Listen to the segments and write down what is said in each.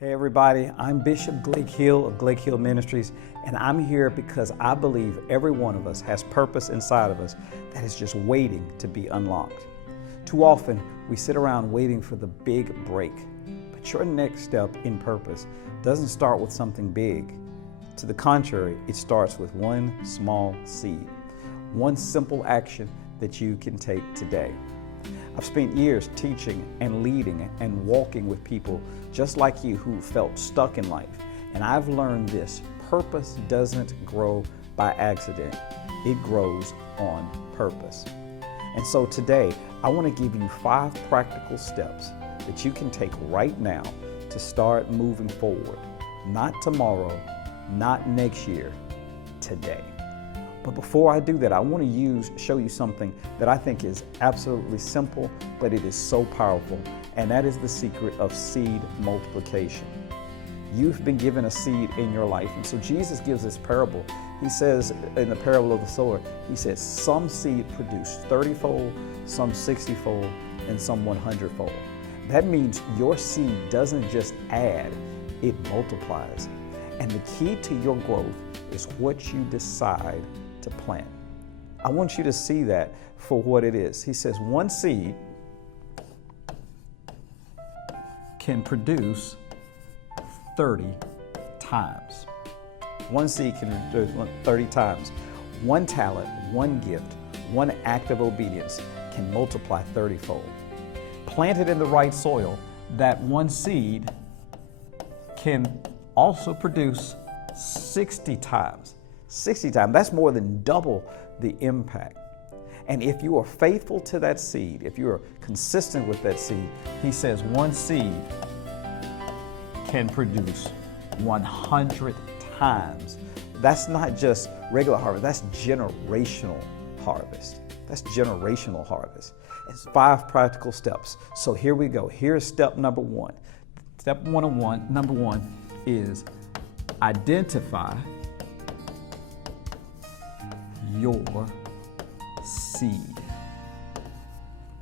Hey everybody, I'm Bishop Blake Hill of Blake Hill Ministries, and I'm here because I believe every one of us has purpose inside of us that is just waiting to be unlocked. Too often, we sit around waiting for the big break, but your next step in purpose doesn't start with something big. To the contrary, it starts with one small seed, one simple action that you can take today. I've spent years teaching and leading and walking with people just like you who felt stuck in life. And I've learned this: purpose doesn't grow by accident. It grows on purpose. And so today, I want to give you 5 practical steps that you can take right now to start moving forward. Not tomorrow, not next year, today. But before I do that, I want to show you something that I think is absolutely simple, but it is so powerful, and that is the secret of seed multiplication. You've been given a seed in your life, and so Jesus gives this parable. He says in the parable of the sower, he says some seed produced 30-fold, some 60-fold, and some 100-fold. That means your seed doesn't just add, it multiplies. And the key to your growth is what you decide to plant. I want you to see that for what it is. He says one seed can produce 30 times. One seed can produce 30 times. One talent, one gift, one act of obedience can multiply 30-fold. Planted in the right soil, that one seed can also produce 60 times. 60 times, that's more than double the impact. And if you are faithful to that seed, if you are consistent with that seed, he says one seed can produce 100 times. That's not just regular harvest, that's generational harvest. That's generational harvest. It's 5 practical steps. So here we go. Here's step number 1. Step number one is identify your seed.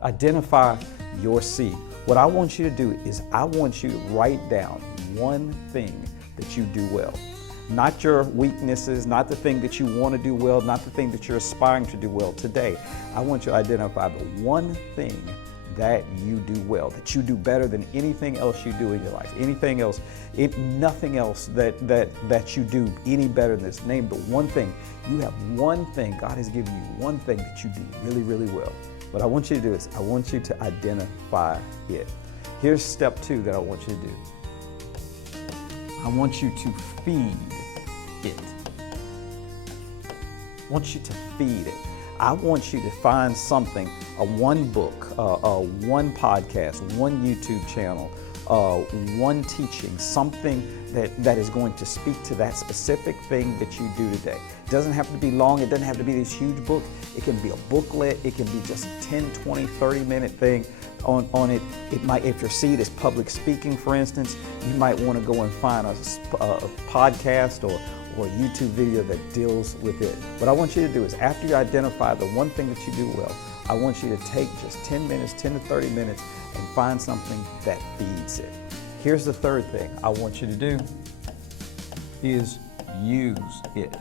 Identify your seed. What I want you to do is I want you to write down one thing that you do well. Not your weaknesses, not the thing that you want to do well, not the thing that you're aspiring to do well. Today, I want you to identify the one thing that you do well, that you do better than anything else you do in your life. Anything else, nothing else that you do any better than this. Name the one thing. You have one thing. God has given you one thing that you do really, really well. What I want you to do is I want you to identify it. Here's step 2 that I want you to do. I want you to feed it. I want you to feed it. I want you to find something, one book, one podcast, one YouTube channel, one teaching, something that is going to speak to that specific thing that you do today. It doesn't have to be long. It doesn't have to be this huge book. It can be a booklet. It can be just a 10, 20, 30-minute thing on it. It might, if your seed is public speaking, for instance, you might want to go and find a podcast or a YouTube video that deals with it. What I want you to do is after you identify the one thing that you do well, I want you to take just 10 minutes, 10 to 30 minutes, and find something that feeds it. Here's the third thing I want you to do is use it.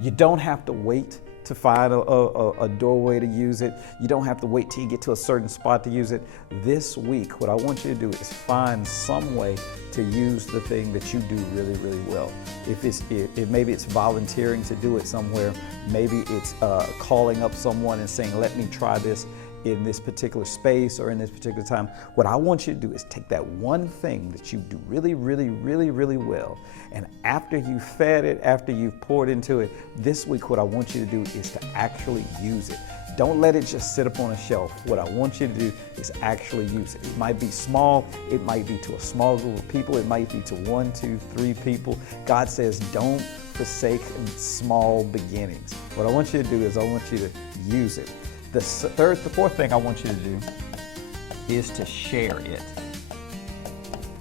You don't have to wait to find a doorway to use it. You don't have to wait till you get to a certain spot to use it. This week, what I want you to do is find some way to use the thing that you do really, really well. Maybe it's volunteering to do it somewhere. Maybe it's calling up someone and saying, let me try this in this particular space or in this particular time. What I want you to do is take that one thing that you do really, really, really, really well, and after you've fed it, after you've poured into it, this week what I want you to do is to actually use it. Don't let it just sit up on a shelf. What I want you to do is actually use it. It might be small, it might be to a small group of people, it might be to 1, 2, 3 people. God says don't forsake small beginnings. What I want you to do is I want you to use it. The fourth thing I want you to do is to share it.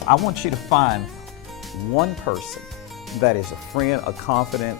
I want you to find one person that is a friend, a confidant,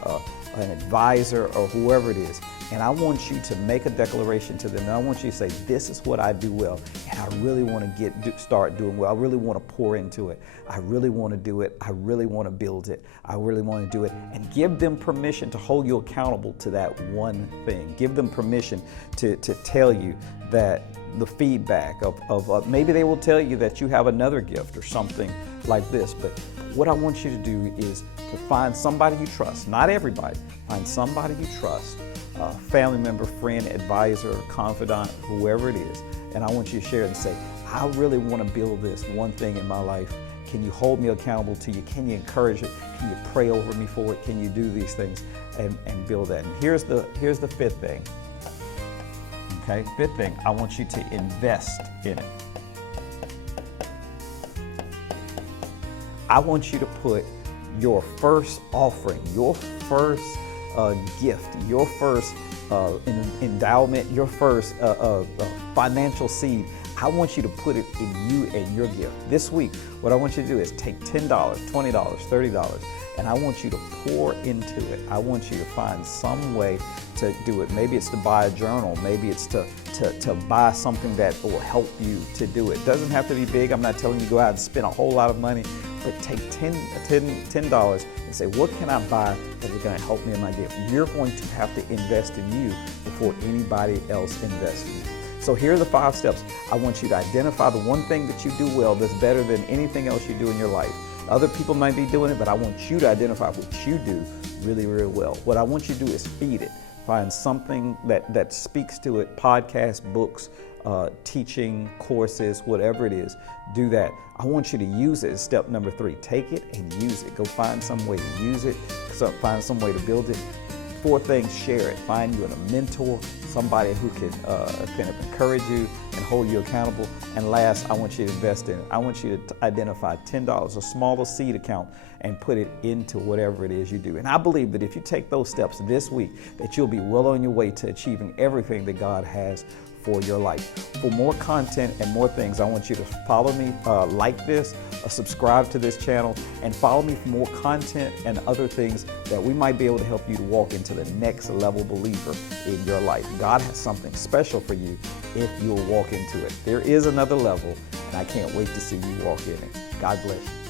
an advisor, or whoever it is And I want you to make a declaration to them. And I want you to say, this is what I do well. And I really want to start doing well. I really want to pour into it. I really want to do it. I really want to build it. I really want to do it. And give them permission to hold you accountable to that one thing. Give them permission to tell you that the feedback of maybe they will tell you that you have another gift or something like this. But what I want you to do is to find somebody you trust. Not everybody. Find somebody you trust. Family member, friend, advisor, confidant, whoever it is. And I want you to share it and say, I really want to build this one thing in my life. Can you hold me accountable to you? Can you encourage it? Can you pray over me for it? Can you do these things and build that? And here's the fifth thing. Okay, fifth thing, I want you to invest in it. I want you to put your first offering, your first gift, your first endowment, your first financial seed. I want you to put it in you and your gift. This week, what I want you to do is take $10, $20, $30, and I want you to pour into it. I want you to find some way to do it. Maybe it's to buy a journal. Maybe it's to buy something that will help you to do it. It doesn't have to be big. I'm not telling you to go out and spend a whole lot of money, but take $10 and say, what can I buy that is going to help me in my gift? You're going to have to invest in you before anybody else invests in you. So here are the 5 steps. I want you to identify the one thing that you do well that's better than anything else you do in your life. Other people might be doing it, but I want you to identify what you do really, really well. What I want you to do is feed it. Find something that speaks to it, podcasts, books, teaching, courses, whatever it is. Do that. I want you to use it as step number 3. Take it and use it. Go find some way to use it. Find some way to build it. 4 things, share it. Find you a mentor, somebody who can encourage you and hold you accountable. And last, I want you to invest in it. I want you to identify $10, a smaller seed account, and put it into whatever it is you do. And I believe that if you take those steps this week, that you'll be well on your way to achieving everything that God has for your life. For more content and more things, I want you to follow me, like this, subscribe to this channel, and follow me for more content and other things that we might be able to help you to walk into the next level believer in your life. God has something special for you if you'll walk into it. There is another level, and I can't wait to see you walk in it. God bless you.